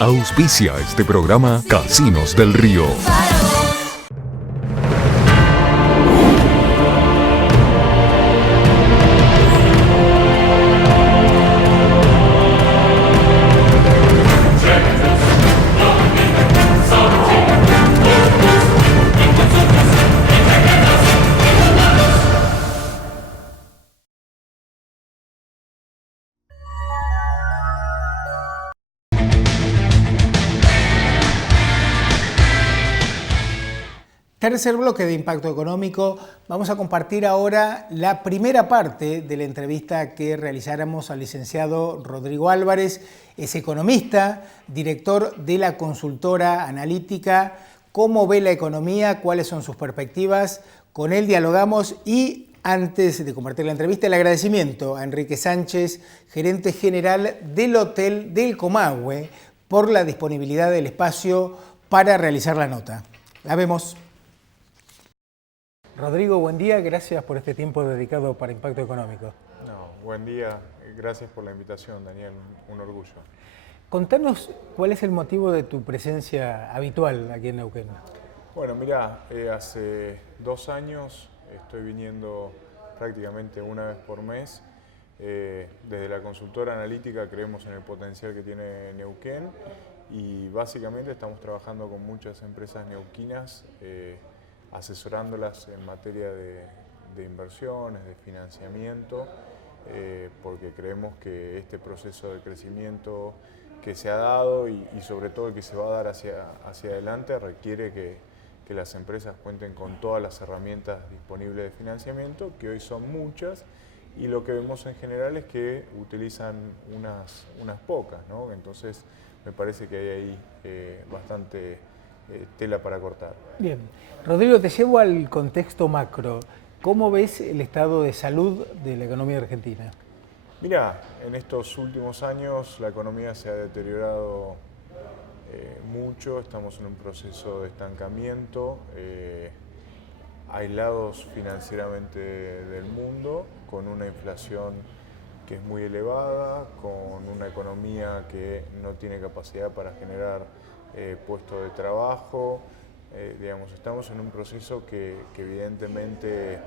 Auspicia este programa Casinos del Río. Tercer bloque de Impacto Económico. Vamos a compartir ahora la primera parte de la entrevista que realizáramos al licenciado Rodrigo Álvarez. Es economista, director de la consultora analítica. ¿Cómo ve la economía? ¿Cuáles son sus perspectivas? Con él dialogamos y antes de compartir la entrevista, el agradecimiento a Enrique Sánchez, gerente general del Hotel del Comahue, por la disponibilidad del espacio para realizar la nota. La vemos. Rodrigo, buen día. Gracias por este tiempo dedicado para Impacto Económico. No, buen día. Gracias por la invitación, Daniel. Un orgullo. Contanos cuál es el motivo de tu presencia habitual aquí en Neuquén. Bueno, mirá, hace 2 años estoy viniendo prácticamente una vez por mes. Desde la consultora analítica creemos en el potencial que tiene Neuquén y básicamente estamos trabajando con muchas empresas neuquinas, asesorándolas en materia de inversiones, de financiamiento, porque creemos que este proceso de crecimiento que se ha dado y sobre todo el que se va a dar hacia adelante requiere que las empresas cuenten con todas las herramientas disponibles de financiamiento, que hoy son muchas, y lo que vemos en general es que utilizan unas pocas, ¿no? Entonces me parece que hay ahí bastante tela para cortar. Bien. Rodrigo, te llevo al contexto macro. ¿Cómo ves el estado de salud de la economía argentina? Mirá, en estos últimos años la economía se ha deteriorado mucho, estamos en un proceso de estancamiento, aislados financieramente del mundo, con una inflación que es muy elevada, con una economía que no tiene capacidad para generar puestos de trabajo. Digamos, estamos en un proceso que evidentemente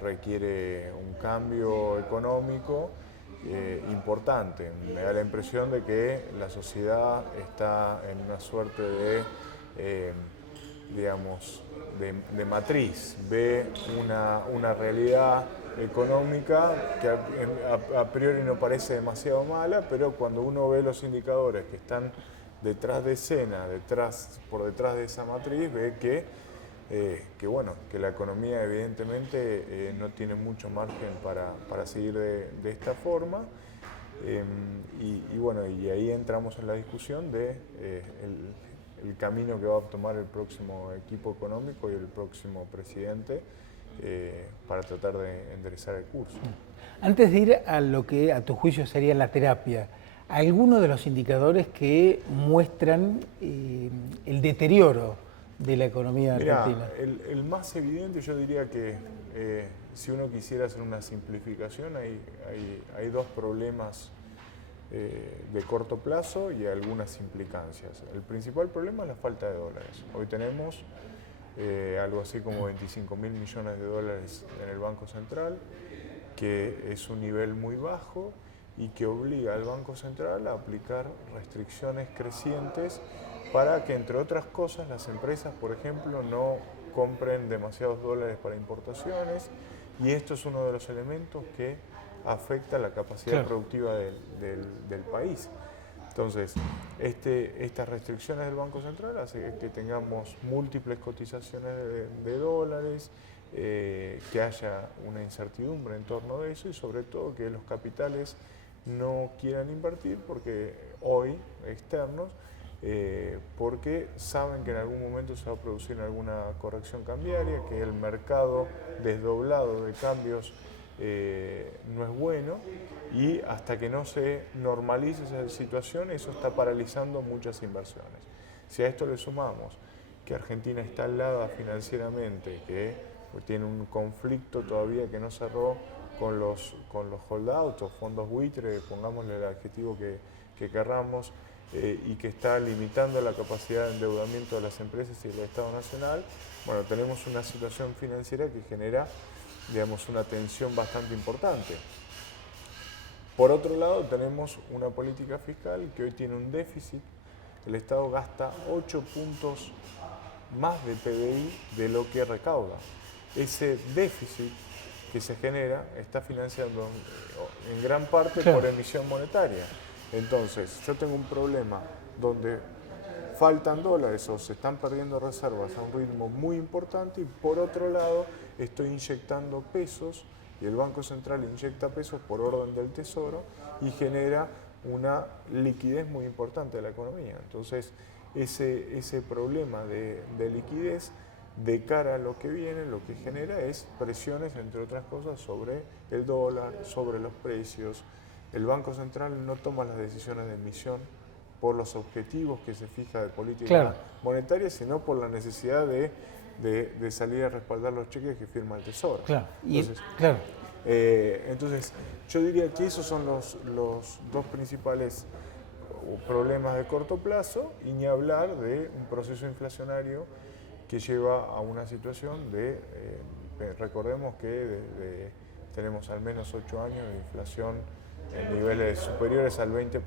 requiere un cambio económico importante. Me da la impresión de que la sociedad está en una suerte digamos, de matriz, ve una realidad económica que a priori no parece demasiado mala, pero cuando uno ve los indicadores que están detrás de escena, por detrás de esa matriz, ve que la economía evidentemente no tiene mucho margen para seguir de esta forma. Y ahí entramos en la discusión de el camino que va a tomar el próximo equipo económico y el próximo presidente para tratar de enderezar el curso. Antes de ir a lo que a tu juicio sería la terapia, algunos de los indicadores que muestran el deterioro de la economía argentina. El más evidente, yo diría que si uno quisiera hacer una simplificación, hay 2 problemas de corto plazo y algunas implicancias. El principal problema es la falta de dólares. Hoy tenemos algo así como 25.000 millones de dólares en el Banco Central, que es un nivel muy bajo y que obliga al Banco Central a aplicar restricciones crecientes para que, entre otras cosas, las empresas, por ejemplo, no compren demasiados dólares para importaciones, y esto es uno de los elementos que afecta la capacidad productiva del país. Entonces, estas restricciones del Banco Central hacen que tengamos múltiples cotizaciones de dólares, que haya una incertidumbre en torno de eso y sobre todo que los capitales no quieran invertir externos, porque saben que en algún momento se va a producir alguna corrección cambiaria, que el mercado desdoblado de cambios no es bueno, y hasta que no se normalice esa situación, eso está paralizando muchas inversiones. Si a esto le sumamos que Argentina está aislada financieramente, que tiene un conflicto todavía que no cerró con los holdouts o fondos buitre, pongámosle el adjetivo que querramos, y que está limitando la capacidad de endeudamiento de las empresas y del Estado Nacional, bueno, tenemos una situación financiera que genera, digamos, una tensión bastante importante. Por otro lado, tenemos una política fiscal que hoy tiene un déficit. El Estado gasta 8 puntos más de PBI de lo que recauda. Ese déficit que se genera está financiando en gran parte por emisión monetaria. Entonces, yo tengo un problema donde faltan dólares o se están perdiendo reservas a un ritmo muy importante y por otro lado estoy inyectando pesos y el Banco Central inyecta pesos por orden del Tesoro y genera una liquidez muy importante de la economía. Entonces, ese problema de liquidez de cara a lo que viene, lo que genera es presiones, entre otras cosas, sobre el dólar, sobre los precios. El Banco Central no toma las decisiones de emisión por los objetivos que se fija de política monetaria, sino por la necesidad de salir a respaldar los cheques que firma el Tesoro. Entonces, yo diría que esos son los dos principales problemas de corto plazo, y ni hablar de un proceso inflacionario que lleva a una situación de, recordemos que tenemos al menos 8 años de inflación en niveles superiores al 20%,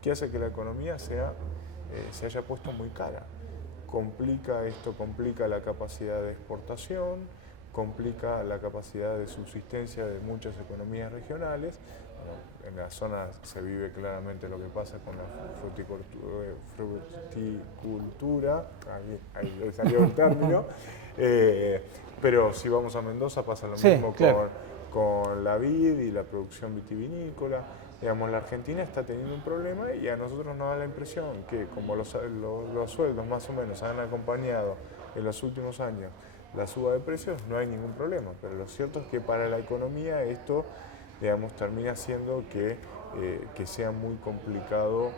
que hace que la economía se haya puesto muy cara. Complica la capacidad de exportación, complica la capacidad de subsistencia de muchas economías regionales. Bueno, en la zona se vive claramente lo que pasa con la fruticultura, ahí salió el término, pero si vamos a Mendoza pasa lo mismo con la vid y la producción vitivinícola. Digamos, la Argentina está teniendo un problema y a nosotros nos da la impresión que como los sueldos más o menos han acompañado en los últimos años la suba de precios, no hay ningún problema, pero lo cierto es que para la economía esto, digamos, termina haciendo que sea muy complicado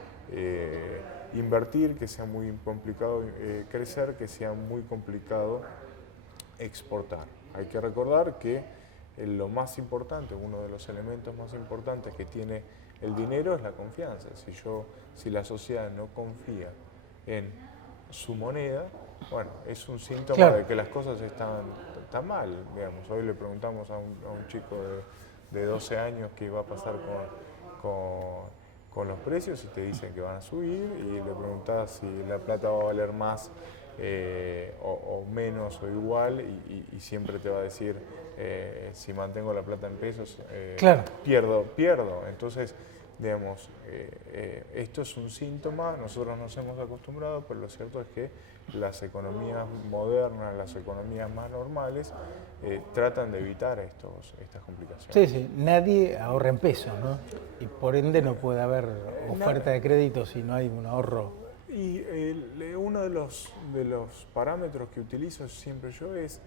invertir, que sea muy complicado crecer, que sea muy complicado exportar. Hay que recordar que lo más importante, uno de los elementos más importantes que tiene el dinero es la confianza. Si la sociedad no confía en su moneda, bueno, es un síntoma de que las cosas están mal. Digamos, hoy le preguntamos a un chico de 12 años qué va a pasar con los precios y te dicen que van a subir, y le preguntás si la plata va a valer más o menos o igual, y siempre te va a decir si mantengo la plata en pesos pierdo. Entonces, digamos, esto es un síntoma, nosotros nos hemos acostumbrado, pero lo cierto es que las economías modernas, las economías más normales, tratan de evitar estas complicaciones. Sí, nadie ahorra en pesos, ¿no? Y por ende no puede haber oferta de crédito si no hay un ahorro. Y uno de los parámetros que utilizo siempre yo es,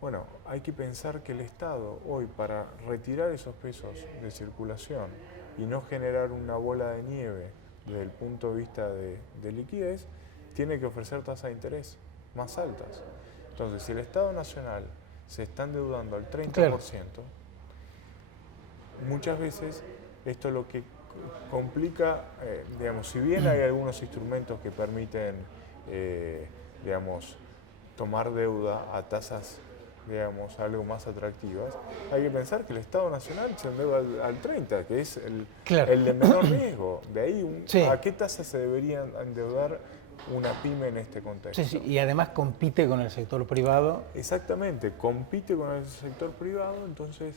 bueno, hay que pensar que el Estado hoy, para retirar esos pesos de circulación y no generar una bola de nieve desde el punto de vista de liquidez, tiene que ofrecer tasas de interés más altas. Entonces, si el Estado Nacional se está endeudando al 30%, muchas veces esto lo que complica, digamos, si bien hay algunos instrumentos que permiten, digamos, tomar deuda a tasas, digamos, algo más atractivas, hay que pensar que el Estado Nacional se endeuda al 30%, que es el de menor riesgo. De ahí, ¿a qué tasa se debería endeudar una pyme en este contexto? Sí, y además compite con el sector privado. Exactamente, compite con el sector privado, entonces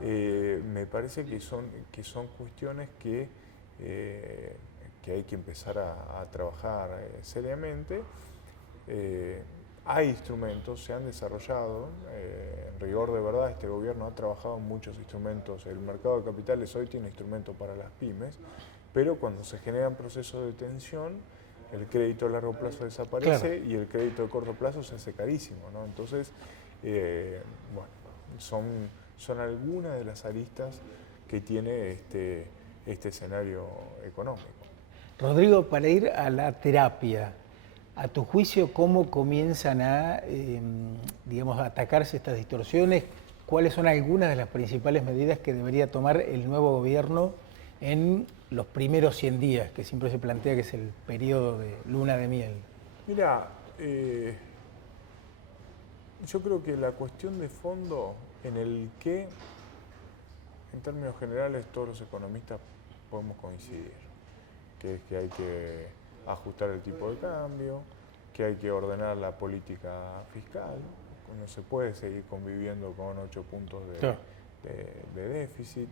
me parece que son cuestiones que hay que empezar a trabajar seriamente. Hay instrumentos, se han desarrollado, en rigor de verdad este gobierno ha trabajado en muchos instrumentos. El mercado de capitales hoy tiene instrumentos para las pymes, pero cuando se generan procesos de tensión, el crédito a largo plazo desaparece y el crédito de corto plazo se hace carísimo, ¿no? Entonces, bueno, son algunas de las aristas que tiene este escenario económico. Rodrigo, para ir a la terapia, a tu juicio, ¿cómo comienzan a, digamos, a atacarse estas distorsiones? ¿Cuáles son algunas de las principales medidas que debería tomar el nuevo gobierno en los primeros 100 días, que siempre se plantea que es el periodo de luna de miel? Mira, yo creo que la cuestión de fondo en el que, en términos generales, todos los economistas podemos coincidir, que es que hay que ajustar el tipo de cambio, que hay que ordenar la política fiscal, no se puede seguir conviviendo con 8 puntos de déficit,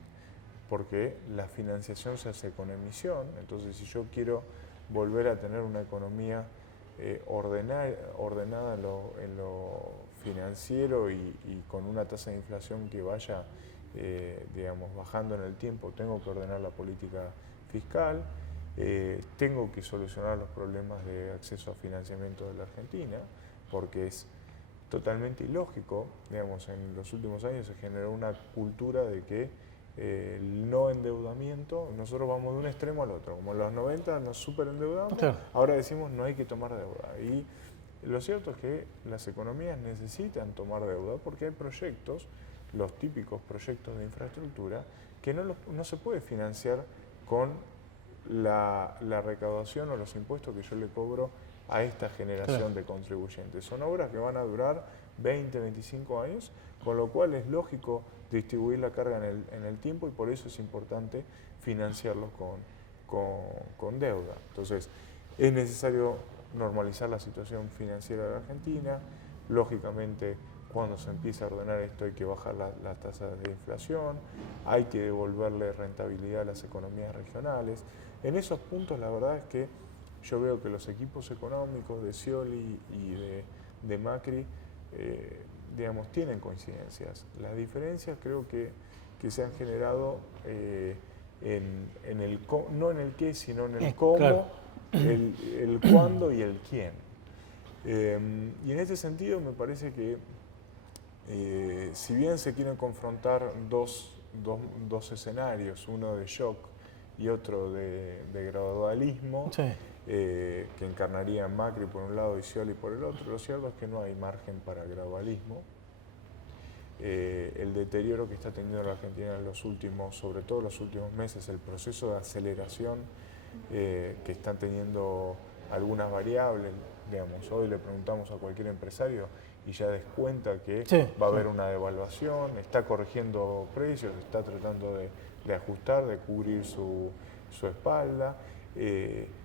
porque la financiación se hace con emisión. Entonces, si yo quiero volver a tener una economía ordenada en lo financiero y con una tasa de inflación que vaya digamos, bajando en el tiempo, tengo que ordenar la política fiscal, tengo que solucionar los problemas de acceso a financiamiento de la Argentina, porque es totalmente ilógico. Digamos, en los últimos años se generó una cultura de que el no endeudamiento, nosotros vamos de un extremo al otro, como en los 90 nos superendeudamos, claro. Ahora decimos no hay que tomar deuda. Y lo cierto es que las economías necesitan tomar deuda porque hay proyectos, los típicos proyectos de infraestructura, que no se puede financiar con la recaudación o los impuestos que yo le cobro a esta generación, claro, de contribuyentes. Son obras que van a durar 20, 25 años, con lo cual es lógico distribuir la carga en el tiempo y por eso es importante financiarlos con deuda. Entonces, es necesario normalizar la situación financiera de la Argentina. Lógicamente, cuando se empieza a ordenar esto hay que bajar las tasas de inflación, hay que devolverle rentabilidad a las economías regionales. En esos puntos la verdad es que yo veo que los equipos económicos de Scioli y de Macri digamos, tienen coincidencias. Las diferencias creo que se han generado no en el qué, sino en el cómo, claro, el cuándo y el quién. Y en ese sentido me parece que si bien se quieren confrontar dos escenarios, uno de shock y otro de gradualismo, sí, que encarnaría Macri por un lado y Scioli por el otro, lo cierto es que no hay margen para gradualismo. El deterioro que está teniendo la Argentina en los últimos, sobre todo los últimos meses, el proceso de aceleración que están teniendo algunas variables, digamos, hoy le preguntamos a cualquier empresario y ya descuenta que sí, va a haber una devaluación, está corrigiendo precios, está tratando de ajustar, de cubrir su espalda,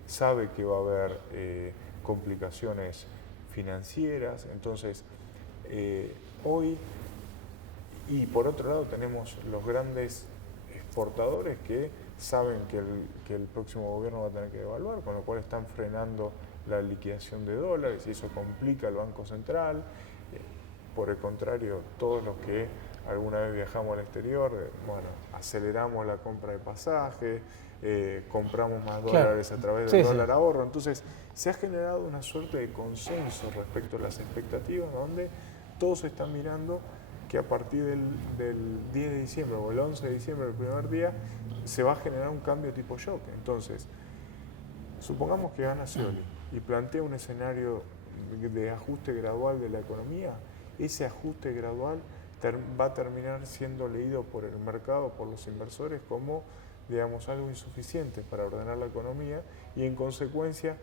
sabe que va a haber complicaciones financieras. Entonces, hoy, y por otro lado tenemos los grandes exportadores que saben que el próximo gobierno va a tener que devaluar, con lo cual están frenando la liquidación de dólares y eso complica al Banco Central. Por el contrario, todos los que alguna vez viajamos al exterior, bueno, aceleramos la compra de pasajes, compramos más dólares, claro, a través del dólar ahorro. Entonces, se ha generado una suerte de consenso respecto a las expectativas, donde todos están mirando que a partir del 10 de diciembre o el 11 de diciembre, el primer día, se va a generar un cambio tipo shock. Entonces, supongamos que gana Scioli y plantea un escenario de ajuste gradual de la economía. Ese ajuste gradual va a terminar siendo leído por el mercado, por los inversores, como, digamos, algo insuficiente para ordenar la economía y en consecuencia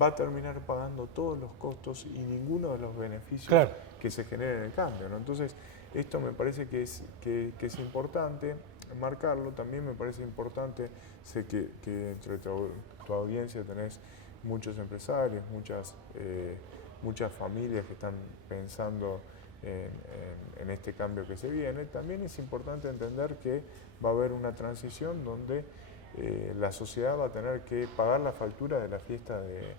va a terminar pagando todos los costos y ninguno de los beneficios, claro, que se generen en el cambio, ¿no? Entonces, esto me parece que es importante marcarlo. También me parece importante, sé que entre tu audiencia tenés muchos empresarios, muchas familias que están pensando en este cambio que se viene. También es importante entender que va a haber una transición donde la sociedad va a tener que pagar la factura de la fiesta de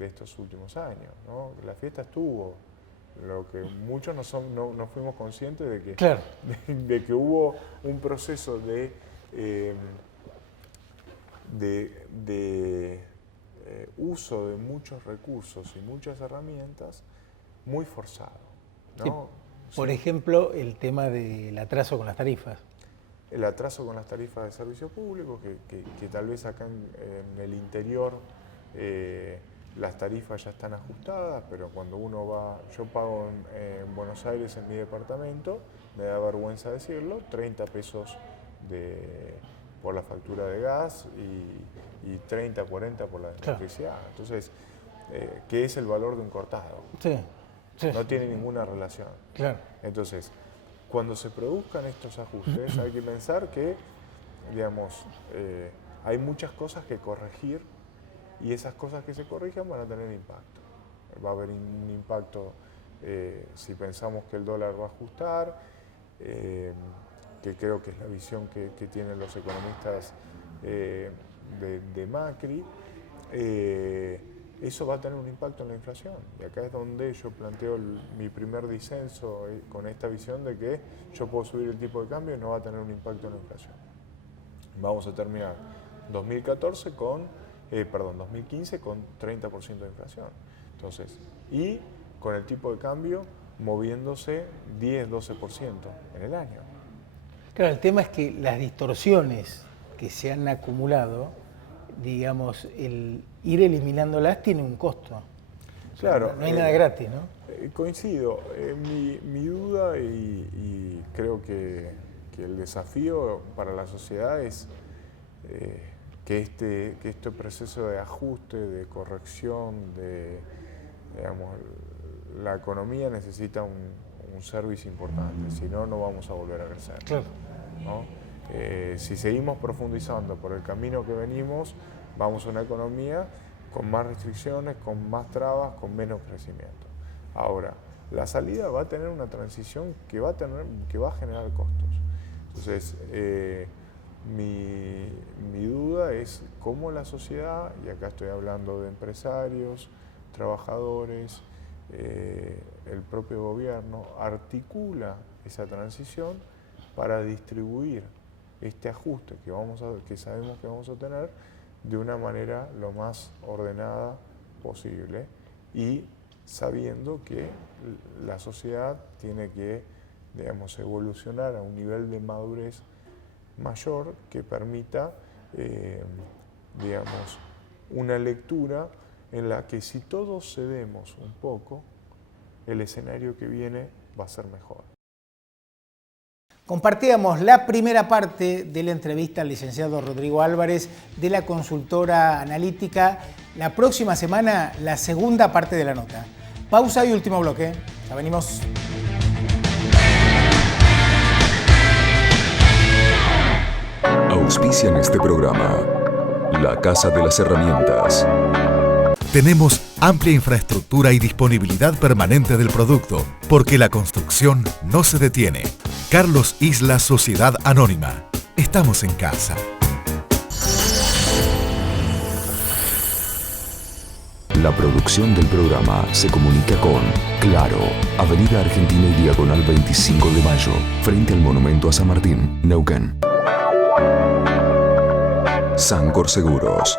estos últimos años, ¿no? La fiesta estuvo, lo que muchos no fuimos conscientes de que, claro, de que hubo un proceso de uso de muchos recursos y muchas herramientas muy forzado, ¿no? Sí. Por ejemplo, el tema del atraso con las tarifas. El atraso con las tarifas de servicio público, que tal vez acá en el interior las tarifas ya están ajustadas, pero cuando uno va, yo pago en Buenos Aires en mi departamento, me da vergüenza decirlo, 30 pesos por la factura de gas y 30, 40 por la de electricidad. Entonces, ¿qué es el valor de un cortado? Sí. No tiene ninguna relación. Claro. Entonces, cuando se produzcan estos ajustes, hay que pensar que, digamos, hay muchas cosas que corregir y esas cosas que se corrijan van a tener impacto. Va a haber un impacto si pensamos que el dólar va a ajustar, que creo que es la visión que tienen los economistas de Macri. Eso va a tener un impacto en la inflación. Y acá es donde yo planteo mi primer disenso con esta visión de que yo puedo subir el tipo de cambio y no va a tener un impacto en la inflación. Vamos a terminar 2015 con 30% de inflación. Entonces, y con el tipo de cambio moviéndose 10-12% en el año. Claro, el tema es que las distorsiones que se han acumulado, digamos, el ir eliminándolas tiene un costo. Claro. No hay nada gratis, ¿no? Coincido. Mi duda y creo que el desafío para la sociedad es que este proceso de ajuste, de corrección, digamos, la economía necesita un service importante, si no, no vamos a volver a crecer. Claro. ¿No? Si seguimos profundizando por el camino que venimos, vamos a una economía con más restricciones, con más trabas, con menos crecimiento. Ahora, la salida va a tener una transición que va a generar costos. Entonces, mi duda es cómo la sociedad, y acá estoy hablando de empresarios, trabajadores, el propio gobierno, articula esa transición para distribuir este ajuste que sabemos que vamos a tener de una manera lo más ordenada posible y sabiendo que la sociedad tiene que, digamos, evolucionar a un nivel de madurez mayor que permita, digamos, una lectura en la que si todos cedemos un poco, el escenario que viene va a ser mejor. Compartíamos la primera parte de la entrevista al licenciado Rodrigo Álvarez de la consultora analítica. La próxima semana, la segunda parte de la nota. Pausa y último bloque. Ya venimos. Auspician este programa La Casa de las Herramientas. Tenemos amplia infraestructura y disponibilidad permanente del producto, porque la construcción no se detiene. Carlos Isla Sociedad Anónima. Estamos en casa. La producción del programa se comunica con Claro, Avenida Argentina y Diagonal 25 de Mayo, frente al Monumento a San Martín, Neuquén. Sancor Seguros.